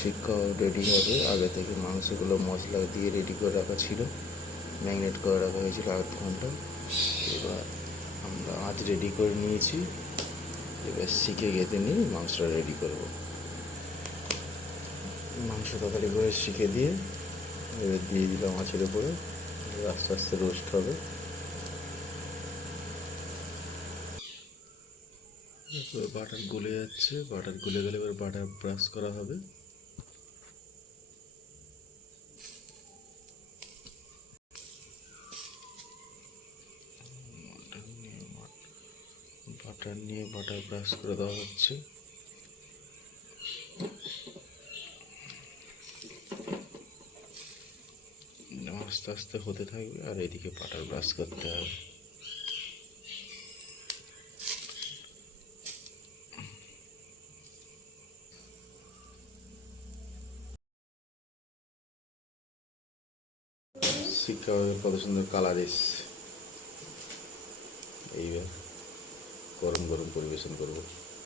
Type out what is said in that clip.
শিক্ষা রেডি হবে। আগে থেকে মাংসগুলো মশলা দিয়ে রেডি করে রাখা ছিল, ম্যারিনেট করে রাখা হয়েছিল 8 ঘন্টা। এবার আমরা আজ রেডি করে নিয়েছি। এবার শিখে গেঁথে নিয়ে মাংসটা রেডি করব। মাংস তরকারি করে শিখে দিয়ে এবার দিয়ে দিলাম মাছের উপরে। আস্তে আস্তে রোস্ট হবে। বাটার গলে যাচ্ছে, বাটার গলে গেলে এবার বাটার ব্রাশ করা হবে। বাটার নিয়ে বাটার ব্রাশ করে দেওয়া হচ্ছে। আস্তে আস্তে হতে থাকবে আর এদিকে বাটার ব্রাশ করতে হবে। শিক্ষা কত সুন্দর কালার এসছে। এইবার গরম গরম পরিবেশন করবো।